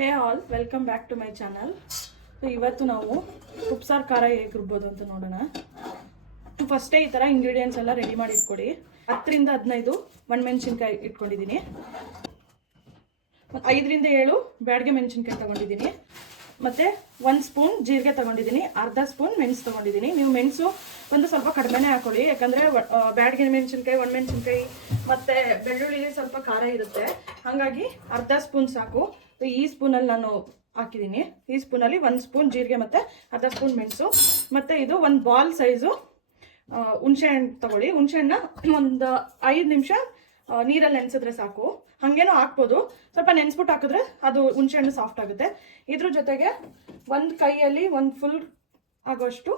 Hey all, welcome back to my channel. ಇವತ್ತು ನಾವು ಉಪ್ಸಾರು ಖಾರ ಹೇಗೆ ರುಬ್ಬೋದು ಅಂತ ನೋಡೋಣ. ಫಸ್ಟೇ ಈ ಥರ ಇಂಗ್ರೀಡಿಯೆಂಟ್ಸ್ ಎಲ್ಲ ರೆಡಿ ಮಾಡಿ ಇಟ್ಕೊಡಿ. 10 ರಿಂದ 15 ಒಣಮೆಣಸಿನ್ಕಾಯಿ ಇಟ್ಕೊಂಡಿದ್ದೀನಿ. 5 ರಿಂದ 7 ಬ್ಯಾಡಗೆ ಮೆಣಸಿನ್ಕಾಯಿ ತೊಗೊಂಡಿದ್ದೀನಿ. ಮತ್ತು 1 ಸ್ಪೂನ್ ಜೀರಿಗೆ ತೊಗೊಂಡಿದ್ದೀನಿ. ಅರ್ಧ ಸ್ಪೂನ್ ಮೆಣಸು ತೊಗೊಂಡಿದ್ದೀನಿ. ನೀವು ಮೆಣಸು ಒಂದು ಸ್ವಲ್ಪ ಕಡಿಮೆನೇ ಹಾಕೊಳ್ಳಿ, ಯಾಕಂದರೆ ಬ್ಯಾಡಗೆ ಮೆಣಸಿನ್ಕಾಯಿ, ಒಣಮೆಣಸಿನ್ಕಾಯಿ ಮತ್ತು ಬೆಳ್ಳುಳ್ಳಿ ಸ್ವಲ್ಪ ಖಾರ ಇರುತ್ತೆ. ಹಾಗಾಗಿ ಅರ್ಧ ಸ್ಪೂನ್ ಸಾಕು. ಈ ಸ್ಪೂನಲ್ಲಿ ನಾನು ಹಾಕಿದ್ದೀನಿ. ಈ ಸ್ಪೂನಲ್ಲಿ 1 ಸ್ಪೂನ್ ಜೀರಿಗೆ ಮತ್ತು ಅರ್ಧ ಸ್ಪೂನ್ ಮೆಣಸು. ಮತ್ತು ಇದು 1 ಬಾಲ್ ಸೈಜು ಹುಣಸೆಹಣ್ಣು ತೊಗೊಳ್ಳಿ. ಹುಣಸೆಹಣ್ಣ ಒಂದು 5 ನಿಮಿಷ ನೀರಲ್ಲಿ ನೆನೆಸಿದ್ರೆ ಸಾಕು. ಹಾಗೇನೋ ಹಾಕ್ಬೋದು, ಸ್ವಲ್ಪ ನೆನೆಸ್ಬಿಟ್ಟು ಹಾಕಿದ್ರೆ ಅದು ಹುಣಸೆಹಣ್ಣು ಸಾಫ್ಟ್ ಆಗುತ್ತೆ. ಇದ್ರ ಜೊತೆಗೆ ಒಂದು ಕೈಯಲ್ಲಿ 1 ಫುಲ್ ಆಗೋಷ್ಟು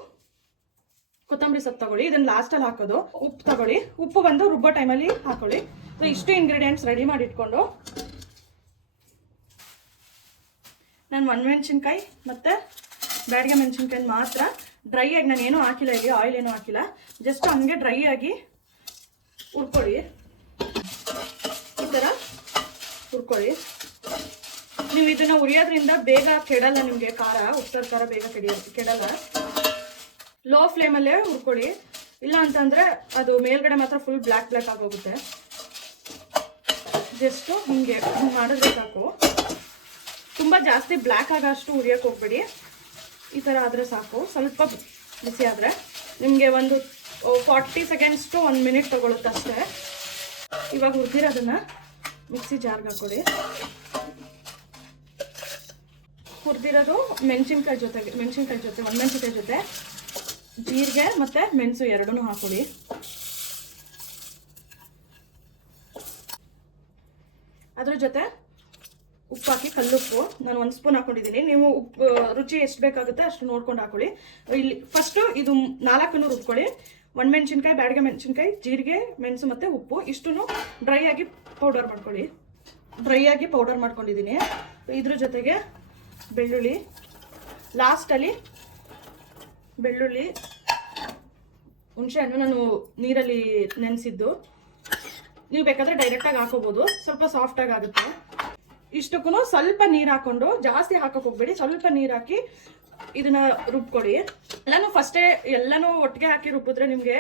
ಕೊತ್ತಂಬರಿ ಸೊಪ್ಪು ತಗೊಳ್ಳಿ. ಇದನ್ನು ಲಾಸ್ಟಲ್ಲಿ ಹಾಕೋದು. ಉಪ್ಪು ತಗೊಳ್ಳಿ. ಉಪ್ಪು ಬಂದು ರುಬ್ಬೋ ಟೈಮಲ್ಲಿ ಹಾಕೊಳ್ಳಿ. ಸೊ ಇಷ್ಟು ಇಂಗ್ರೀಡಿಯೆಂಟ್ಸ್ ರೆಡಿ ಮಾಡಿ ಇಟ್ಕೊಂಡು ನಾನು ಒಣಮೆಣಸಿನ್ಕಾಯಿ ಮತ್ತು ಬ್ಯಾಡಗೆ ಮೆಣಸಿನ್ಕಾಯಿ ಮಾತ್ರ ಡ್ರೈ ಆಗಿ, ನಾನು ಏನೂ ಹಾಕಿಲ್ಲ, ಇಲ್ಲಿ ಆಯಿಲ್ ಏನೂ ಹಾಕಿಲ್ಲ, ಜಸ್ಟ್ ಹಂಗೆ ಡ್ರೈ ಆಗಿ ಹುರ್ಕೊಳ್ಳಿ. ಈ ಥರ ಹುರ್ಕೊಳ್ಳಿ. ನೀವು ಇದನ್ನು ಹುರಿಯೋದ್ರಿಂದ ಬೇಗ ಕೆಡಲ್ಲ, ನಿಮಗೆ ಖಾರ, ಉಪ್ಸಾರು ಖಾರ ಬೇಗ ಕೆಡಲ್ಲ. ಲೋ ಫ್ಲೇಮಲ್ಲೇ ಹುರ್ಕೊಳ್ಳಿ, ಇಲ್ಲ ಅಂತಂದರೆ ಅದು ಮೇಲ್ಗಡೆ ಮಾತ್ರ ಫುಲ್ ಬ್ಲ್ಯಾಕ್ ಆಗೋಗುತ್ತೆ. ಜಸ್ಟು ಹಿಂಗೆ ಮಾಡಿದ್ರೆ ಸಾಕು. ತುಂಬ ಜಾಸ್ತಿ ಬ್ಲ್ಯಾಕ್ ಆಗೋಷ್ಟು ಹುರಿಯೋಕೆ ಹೋಗ್ಬೇಡಿ. ಈ ಥರ ಆದರೆ ಸಾಕು. ಸ್ವಲ್ಪ ಬಿಸಿ ಆದರೆ ನಿಮಗೆ ಒಂದು 40 ಸೆಕೆಂಡ್ಸ್ ಟು 1 ಮಿನಿಟ್ ತೊಗೊಳುತ್ತೆ ಅಷ್ಟೇ. ಇವಾಗ ಹುರಿದಿರೋದನ್ನು ಮಿಕ್ಸಿ ಜಾರ್ಗೆ ಹಾಕೊಳ್ಳಿ. ಹುರಿದಿರೋದು ಮೆಣಸಿನ್ಕಾಯಿ ಜೊತೆ ಒಣಮೆಣಸಿನ್ಕಾಯಿ ಜೊತೆ ಜೀರಿಗೆ ಮತ್ತು ಮೆಣಸು ಎರಡೂ ಹಾಕೊಳ್ಳಿ. ಅದ್ರ ಜೊತೆ ಉಪ್ಪು ಹಾಕಿ, ಕಲ್ಲುಪ್ಪು ನಾನು 1 ಸ್ಪೂನ್ ಹಾಕೊಂಡಿದ್ದೀನಿ. ನೀವು ಉಪ್ಪು ರುಚಿ ಎಷ್ಟು ಬೇಕಾಗುತ್ತೆ ಅಷ್ಟು ನೋಡ್ಕೊಂಡು ಹಾಕೊಳ್ಳಿ. ಇಲ್ಲಿ ಫಸ್ಟು ಇದು 4 ರುಬ್ಕೊಳ್ಳಿ. ಒಣಮೆಣಸಿನ್ಕಾಯಿ, ಬ್ಯಾಡಗೆ ಮೆಣಸಿನ್ಕಾಯಿ, ಜೀರಿಗೆ, ಮೆಣಸು ಮತ್ತು ಉಪ್ಪು ಇಷ್ಟನ್ನು ಡ್ರೈ ಆಗಿ ಪೌಡರ್ ಮಾಡ್ಕೊಂಡಿದ್ದೀನಿ. ಇದ್ರ ಜೊತೆಗೆ ಬೆಳ್ಳುಳ್ಳಿ, ಲಾಸ್ಟಲ್ಲಿ ಬೆಳ್ಳುಳ್ಳಿ, ಹುಣಸೆಹಣ್ಣು ನಾನು ನೀರಲ್ಲಿ ನೆನೆಸಿದ್ದು. ನೀವು ಬೇಕಾದರೆ ಡೈರೆಕ್ಟಾಗಿ ಹಾಕೋಬೋದು, ಸ್ವಲ್ಪ ಸಾಫ್ಟಾಗಿ ಆಗುತ್ತೆ. ಇಷ್ಟಕ್ಕೂ ಸ್ವಲ್ಪ ನೀರು ಹಾಕ್ಕೊಂಡು, ಜಾಸ್ತಿ ಹಾಕೋಕೆ ಹೋಗ್ಬೇಡಿ, ಸ್ವಲ್ಪ ನೀರು ಹಾಕಿ ಇದನ್ನ ರುಬ್ಕೊಳ್ಳಿ. ಎಲ್ಲನೂ ಫಸ್ಟೇ ಎಲ್ಲನೂ ಒಟ್ಟಿಗೆ ಹಾಕಿ ರುಬ್ಬಿದ್ರೆ ನಿಮಗೆ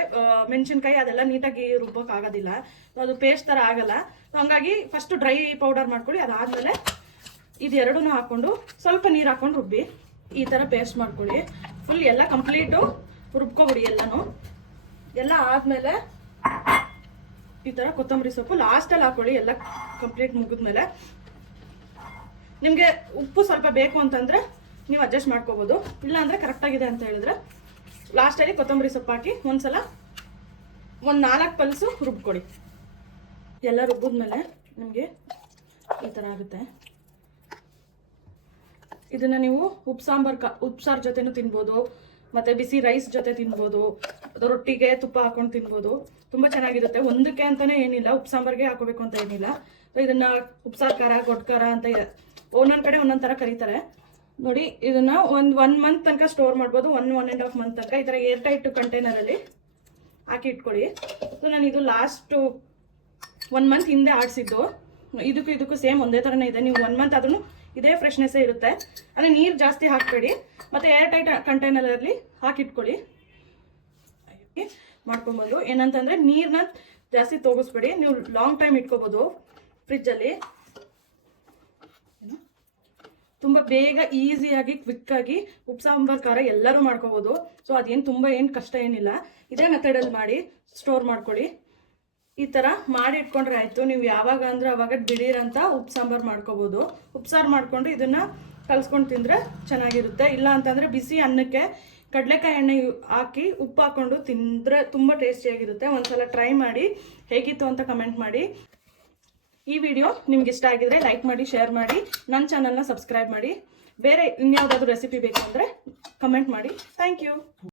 ಮೆಣಸಿನ್ಕಾಯಿ ಅದೆಲ್ಲ ನೀಟಾಗಿ ರುಬ್ಬೋಕೆ ಆಗೋದಿಲ್ಲ, ಅದು ಪೇಸ್ಟ್ ಥರ ಆಗಲ್ಲ. ಹಾಗಾಗಿ ಫಸ್ಟು ಡ್ರೈ ಪೌಡರ್ ಮಾಡ್ಕೊಳ್ಳಿ. ಅದಾದಮೇಲೆ ಇದೆರಡೂ ಹಾಕ್ಕೊಂಡು ಸ್ವಲ್ಪ ನೀರು ಹಾಕ್ಕೊಂಡು ರುಬ್ಬಿ ಈ ಥರ ಪೇಸ್ಟ್ ಮಾಡ್ಕೊಳ್ಳಿ. ಫುಲ್ ಎಲ್ಲ ಕಂಪ್ಲೀಟು ರುಬ್ಕೊಬಿಡಿ. ಎಲ್ಲ ಆದಮೇಲೆ ಈ ಥರ ಕೊತ್ತಂಬರಿ ಸೊಪ್ಪು ಲಾಸ್ಟಲ್ಲಿ ಹಾಕ್ಕೊಳ್ಳಿ. ಎಲ್ಲ ಕಂಪ್ಲೀಟ್ ಮುಗಿದ್ಮೇಲೆ ನಿಮಗೆ ಉಪ್ಪು ಸ್ವಲ್ಪ ಬೇಕು ಅಂತಂದರೆ ನೀವು ಅಡ್ಜಸ್ಟ್ ಮಾಡ್ಕೋಬೋದು, ಇಲ್ಲಾಂದರೆ ಕರೆಕ್ಟಾಗಿದೆ ಅಂತ ಹೇಳಿದ್ರೆ ಲಾಸ್ಟಲ್ಲಿ ಕೊತ್ತಂಬರಿ ಸೊಪ್ಪು ಹಾಕಿ ಒಂದ್ಸಲ 4 ಪಲ್ಸು ರುಬ್ಕೊಡಿ. ಎಲ್ಲ ರುಬ್ಬಿದ್ಮೇಲೆ ನಿಮಗೆ ಈ ಥರ ಆಗುತ್ತೆ. ಇದನ್ನು ನೀವು ಉಪ್ಸಾರು ಜೊತೆನೂ ತಿನ್ಬೋದು, ಮತ್ತು ಬಿಸಿ ರೈಸ್ ಜೊತೆ ತಿನ್ಬೋದು, ರೊಟ್ಟಿಗೆ ತುಪ್ಪ ಹಾಕೊಂಡು ತಿನ್ಬೋದು. ತುಂಬ ಚೆನ್ನಾಗಿರುತ್ತೆ. ಒಂದಕ್ಕೆ ಅಂತಲೇ ಏನಿಲ್ಲ, ಉಪ್ಸಾಂಬಾರ್ಗೆ ಹಾಕೋಬೇಕು ಅಂತ ಏನಿಲ್ಲ. ಇದನ್ನು ಉಪ್ಸಾರು ಖಾರ, ಗೊಡ್ಡು ಖಾರ ಅಂತ ಒಂದೊಂದು ಕಡೆ ಒಂದೊಂದು ಥರ ಕರೀತಾರೆ ನೋಡಿ. ಇದನ್ನು ಒಂದು ಮಂತ್ ತನಕ ಸ್ಟೋರ್ ಮಾಡ್ಬೋದು, 1.5 ಮಂತ್ ತನಕ. ಈ ಥರ ಏರ್ ಟೈಟ್ ಕಂಟೈನರಲ್ಲಿ ಹಾಕಿ ಇಟ್ಕೊಳ್ಳಿ. ಸೊ ನಾನು ಇದು ಲಾಸ್ಟು 1 ಮಂತ್ ಹಿಂದೆ ಆಡಿಸಿದ್ದು. ಇದಕ್ಕೂ ಸೇಮ್ ಒಂದೇ ಥರನೇ ಇದೆ. ನೀವು 1 ಮಂತ್ ಆದ್ರೂ ಇದೇ ಫ್ರೆಶ್ನೆಸ್ಸೇ ಇರುತ್ತೆ. ಅಂದರೆ ನೀರು ಜಾಸ್ತಿ ಹಾಕಬೇಡಿ, ಮತ್ತು ಏರ್ ಟೈಟ್ ಕಂಟೈನರಲ್ಲಿ ಹಾಕಿಟ್ಕೊಳ್ಳಿ. ಮಾಡ್ಕೊಬೋದು. ಏನಂತಂದರೆ ನೀರನ್ನ ಜಾಸ್ತಿ ತೋಗಿಸ್ಬೇಡಿ. ನೀವು ಲಾಂಗ್ ಟೈಮ್ ಇಟ್ಕೋಬೋದು ಫ್ರಿಜ್ಜಲ್ಲಿ. ತುಂಬ ಬೇಗ ಈಸಿಯಾಗಿ ಕ್ವಿಕ್ಕಾಗಿ ಉಪ್ಸಾಂಬಾರು ಖಾರ ಎಲ್ಲರೂ ಮಾಡ್ಕೋಬೋದು. ಸೊ ಅದೇನು ತುಂಬ ಕಷ್ಟ ಏನಿಲ್ಲ. ಇದೇ ಮೆಥಡಲ್ಲಿ ಮಾಡಿ ಸ್ಟೋರ್ ಮಾಡ್ಕೊಳ್ಳಿ. ಈ ಥರ ಮಾಡಿ ಇಟ್ಕೊಂಡ್ರೆ ಆಯಿತು. ನೀವು ಯಾವಾಗ ಅಂದರೆ ಅವಾಗ ದಿಢೀರಂತ ಉಪ್ಸಾಂಬಾರು ಮಾಡ್ಕೋಬೋದು. ಉಪ್ಸಾರು ಮಾಡಿಕೊಂಡು ಇದನ್ನು ಕಲ್ಸ್ಕೊಂಡು ತಿಂದರೆ ಚೆನ್ನಾಗಿರುತ್ತೆ. ಇಲ್ಲ ಅಂತಂದರೆ ಬಿಸಿ ಅನ್ನಕ್ಕೆ ಕಡಲೆಕಾಯಿ ಎಣ್ಣೆ ಹಾಕಿ ಉಪ್ಪು ಹಾಕ್ಕೊಂಡು ತಿಂದರೆ ತುಂಬ ಟೇಸ್ಟಿಯಾಗಿರುತ್ತೆ. ಒಂದ್ಸಲ ಟ್ರೈ ಮಾಡಿ, ಹೇಗಿತ್ತು ಅಂತ ಕಮೆಂಟ್ ಮಾಡಿ. ಈ ವಿಡಿಯೋ ನಿಮ್ಗೆ ಇಷ್ಟ ಆಗಿದ್ರೆ ಲೈಕ್ ಮಾಡಿ, ಶೇರ್ ಮಾಡಿ, ನನ್ನ ಚಾನಲ್ನ ಸಬ್ಸ್ಕ್ರೈಬ್ ಮಾಡಿ. ಬೇರೆ ಇನ್ಯಾವುದಾದ್ರೂ ರೆಸಿಪಿ ಬೇಕು ಅಂದರೆ ಕಮೆಂಟ್ ಮಾಡಿ. Thank you.